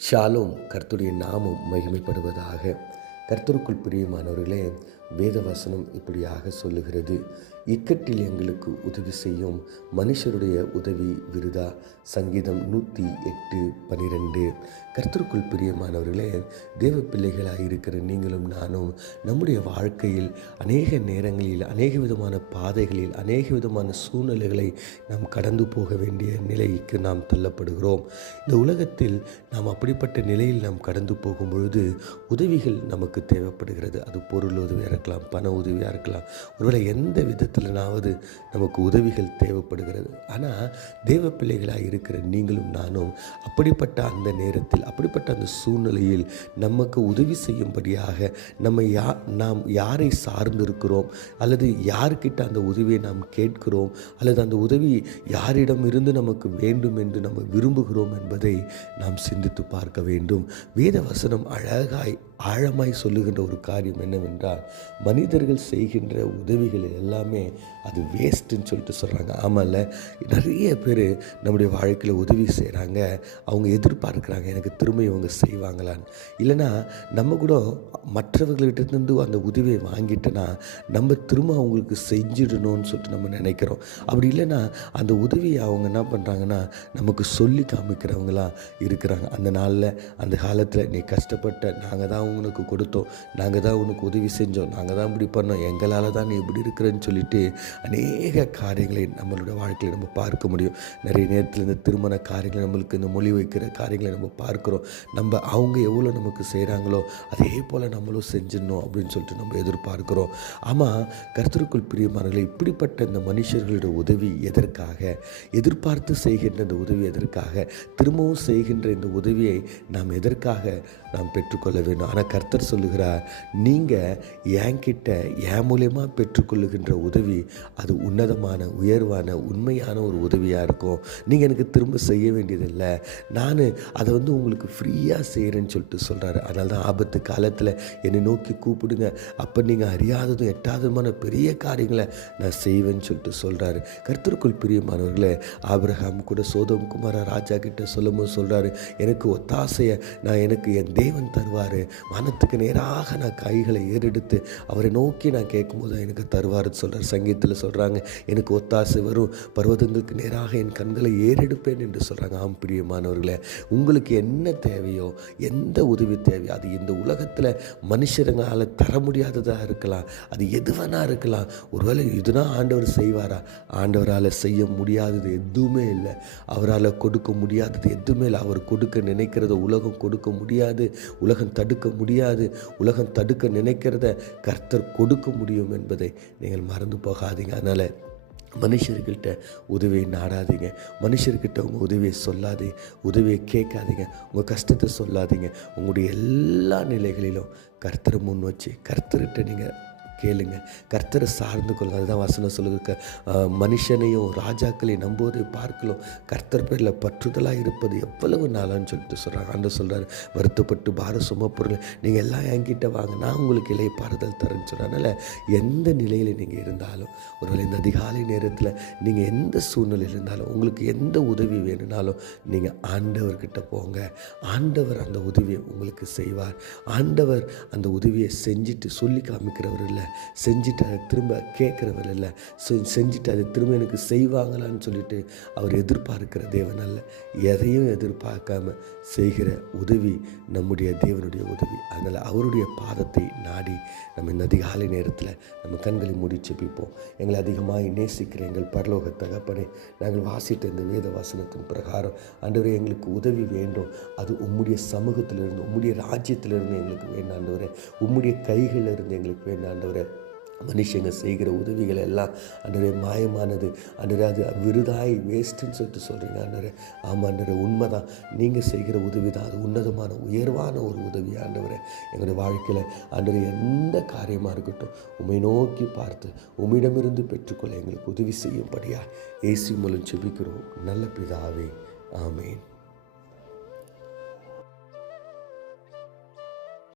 Shalom கர்த்துடைய நாமம் மகிமைப்படுவதாக கர்த்தருக்குள் பிரியமானவர்களே வேதவசனம் இப்படியாக சொல்லுகிறது. இக்கட்டில் எங்களுக்கு உதவி செய்யும் மனுஷருடைய உதவி விருதா? சங்கீதம் நூற்றி எட்டு பனிரெண்டு. கர்த்தருக்குள் பிரியமானவர்களே தேவ பிள்ளைகளாக இருக்கிற நீங்களும் நானும் நம்முடைய வாழ்க்கையில் அநேக நேரங்களில் அநேக விதமான பாதைகளில் அநேக விதமான சூழ்நிலைகளை நாம் கடந்து போக வேண்டிய நிலைக்கு நாம் தள்ளப்படுகிறோம். இந்த உலகத்தில் நாம் அப்படிப்பட்ட நிலையில் நாம் கடந்து போகும் பொழுது உதவிகள் நமக்கு தேவைப்படுகிறது. அது பொருள் உதவியாக இருக்கலாம் பண உதவியாக இருக்கலாம். ஒருவேளை எந்த விதத்தில்னாவது நமக்கு உதவிகள் தேவைப்படுகிறது. ஆனால் தேவ பிள்ளைகளாக இருக்கிற நீங்களும் நானும் அப்படிப்பட்ட அந்த நேரத்தில் அப்படிப்பட்ட அந்த சூழ்நிலையில் நமக்கு உதவி செய்யும்படியாக நம்ம யா நாம் யாரை சார்ந்திருக்கிறோம்? அல்லது யார்கிட்ட அந்த உதவியை நாம் கேட்கிறோம்? அல்லது அந்த உதவி யாரிடம் இருந்து நமக்கு வேண்டும் என்று நம்ம விரும்புகிறோம் என்பதை நாம் சிந்தித்து பார்க்க வேண்டும். வேத வசனம் அழகாய் ஆழமாய் சொல்லுகின்ற ஒரு காரியம் என்னவென்றால் மனிதர்கள் செய்கின்ற உதவிகள் எல்லாமே அது வேஸ்ட்டுன்னு சொல்லிட்டு சொல்கிறாங்க ஆமாம்ல நிறைய பேர் நம்முடைய வாழ்க்கையில் உதவி செய்கிறாங்க அவங்க எதிர்பார்க்குறாங்க எனக்கு திரும்ப இவங்க செய்வாங்களான்னு. இல்லைன்னா நம்ம கூட மற்றவர்கள்கிட்டருந்து அந்த உதவியை வாங்கிட்டோன்னா நம்ம திரும்ப அவங்களுக்கு செஞ்சிடணும்னு சொல்லிட்டு நம்ம நினைக்கிறோம். அப்படி இல்லைன்னா அந்த உதவியை அவங்க என்ன பண்ணுறாங்கன்னா நமக்கு சொல்லி காமிக்கிறவங்களாம் இருக்கிறாங்க. அந்த நாளில் அந்த காலத்தில் நீ கஷ்டப்பட்ட நாங்கள் தான் உனக்கு கொடுத்தோம். நாங்கள் தான் உனக்கு உதவி செஞ்சோம். நாங்கள் தான் இப்படி பண்ணோம். எங்களால் தான் நீ இப்படி இருக்கிறேன்னு சொல்லிட்டு அநேக காரியங்களை நம்மளோட வாழ்க்கையில் நம்ம பார்க்க முடியும். நிறைய நேரத்தில் இந்த திருமண காரியங்களை நம்மளுக்கு இந்த மொழி வைக்கிற காரியங்களை நம்ம பார்க்குறோம். நம்ம அவங்க எவ்வளோ நமக்கு செய்கிறாங்களோ அதே போல் நம்மளும் செஞ்சிடணும் அப்படின்னு சொல்லிட்டு நம்ம எதிர்பார்க்குறோம். ஆமாம் கருத்தருக்குள் பிரியமானவர்களே இப்படிப்பட்ட இந்த மனுஷர்களோட உதவி எதற்காக? எதிர்பார்த்து செய்கின்ற இந்த உதவி எதற்காக? திரும்பவும் செய்கின்ற இந்த உதவியை நாம் எதற்காக நாம் பெற்றுக்கொள்ள வேண்டும்? ஆனால் கர்த்தர் சொல்லுகிறார் நீங்கள் என்கிட்ட என் மூலயமா பெற்றுக்கொள்ளுகின்ற உதவி அது உன்னதமான உயர்வான உண்மையான ஒரு உதவியாக இருக்கும். நீங்கள் எனக்கு திரும்ப செய்ய வேண்டியதில்லை. நான் அதை வந்து உங்களுக்கு ஃப்ரீயாக செய்கிறேன்னு சொல்லிட்டு சொல்கிறாரு அதனால தான் ஆபத்து காலத்தில் என்னை நோக்கி கூப்பிடுங்க. அப்போ நீங்கள் அறியாததும் எட்டாததுமான பெரிய காரியங்களை நான் செய்வேன்னு சொல்லிட்டு சொல்கிறாரு கர்த்தருக்குள் பிரியமானவர்களே ஆபிரகாம் கூட சோதம் குமார ராஜா கிட்ட சொல்லும்போது சொல்கிறாரு எனக்கு ஒத்தாசையை நான் எனக்கு என் தேவன் தருவார். வானத்துக்கு நேராக நான் கைகளை ஏறெடுத்து அவரை நோக்கி நான் கேட்கும்போது எனக்கு தருவார்னு சொல்கிறார் சங்கீதத்தில் சொல்கிறாங்க எனக்கு ஒத்தாசை வரும் பர்வதங்களுக்கு நேராக என் கண்களை ஏறெடுப்பேன் என்று சொல்கிறாங்க ஆம் பிரியமானவர்களே உங்களுக்கு என்ன தேவையோ எந்த உதவி தேவையோ அது இந்த உலகத்தில் மனுஷருங்களால் தர முடியாததாக இருக்கலாம் அது எது வேணால் இருக்கலாம் ஒருவேளை இதுனா ஆண்டவர் செய்வாரா? ஆண்டவரால் செய்ய முடியாதது எதுவுமே இல்லை. அவரால் கொடுக்க முடியாதது எதுவுமே இல்லை. அவர் கொடுக்க நினைக்கிறத உலகம் கொடுக்க முடியாது. உலகம் தடுக்க முடியாது. உலகம் தடுக்க நினைக்கிறத கர்த்தர் கொடுக்க முடியும் என்பதை நீங்கள் மறந்து போகாதீங்க. அதனால் மனுஷர்கிட்ட உதவியை நாடாதீங்க. மனுஷர்கிட்ட உங்கள் உதவியை சொல்லாதீங்க. உதவியை கேட்காதீங்க. உங்கள் கஷ்டத்தை சொல்லாதீங்க. உங்களுடைய எல்லா நிலைகளிலும் கர்த்தரை முன் வச்சு கர்த்தர்கிட்ட நீங்கள் கேளுங்க. கர்த்தரை சார்ந்து கொள்ளுங்க. அதுதான் வசனம் சொல்லுது. மனுஷனையும் ராஜாக்களையும் நம்புவதை பார்க்கலாம் கர்த்தர் பேரில் பற்றுதலாக இருப்பது எவ்வளவு நாளான்னு சொல்லிட்டு சொல்கிறாங்க ஆண்டு சொல்கிறார் வருத்தப்பட்டு பார சுமப்பொருள் நீங்கள் எல்லாம் என்கிட்ட வாங்க. நான் உங்களுக்கு இலையை பாறுதல் தரேன்னு சொல்கிறேன் எந்த நிலையில் நீங்கள் இருந்தாலும் ஒருவேளை இந்த அதிகாலை நேரத்தில் நீங்கள் எந்த சூழ்நிலையில் இருந்தாலும் உங்களுக்கு எந்த உதவி வேணும்னாலும் நீங்கள் ஆண்டவர்கிட்ட போங்க. ஆண்டவர் அந்த உதவியை உங்களுக்கு செய்வார். ஆண்டவர் அந்த உதவியை செஞ்சுட்டு சொல்லி காமிக்கிறவர் இல்லை. செஞ்சுட்டு அதை திரும்ப கேட்குறவர் இல்லை. செ- செஞ்சுட்டு அதை திரும்ப எனக்கு செய்வாங்களான்னு சொல்லிட்டு அவர் எதிர்பார்க்கிற தேவன் அல்ல. எதையும் எதிர்பார்க்காம செய்கிற உதவி நம்முடைய தேவனுடைய உதவி. அதனால் அவருடைய பாதத்தை நாடி நம்ம இந்த அதிகாலை நேரத்தில் நம்ம கண்களை மூடி செபிப்போம். எங்களை அதிகமாக நேசிக்கிற எங்கள் பரலோக தகப்பனே நாங்கள் வாசித்த இந்த வேத வாசனத்தின் பிரகாரம் ஆண்டவரே எங்களுக்கு உதவி வேண்டும். அது உம்முடைய சமூகத்திலிருந்து உம்முடைய ராஜ்யத்திலிருந்து எங்களுக்கு வேண்டாம் ஆண்டவரே. உம்முடைய கைகளில் இருந்து எங்களுக்கு வேண்டாம் மனுஷங்க செய்கிற உதவிகள் எல்லாம் அன்றரே மாயமானது. அன்றரே அது விருதாய் வேஸ்ட்டுன்னு சொல்லிட்டு சொல்கிறீங்க அன்றரே ஆமாம் அன்றரே உண்மைதான். நீங்கள் செய்கிற உதவி தான். அது உன்னதமான உயர்வான ஒரு உதவி ஆண்டவரே. எங்களுடைய வாழ்க்கையில் அன்றரே எந்த காரியமாக இருக்கட்டும் உம்மை நோக்கி பார்த்து உம்மிடமிருந்து பெற்றுக்கொள்ள எங்களுக்கு உதவி செய்யும்படியா ஏசி மூலம் செபிக்கிறோம் நல்ல பிதாவே ஆமேன்.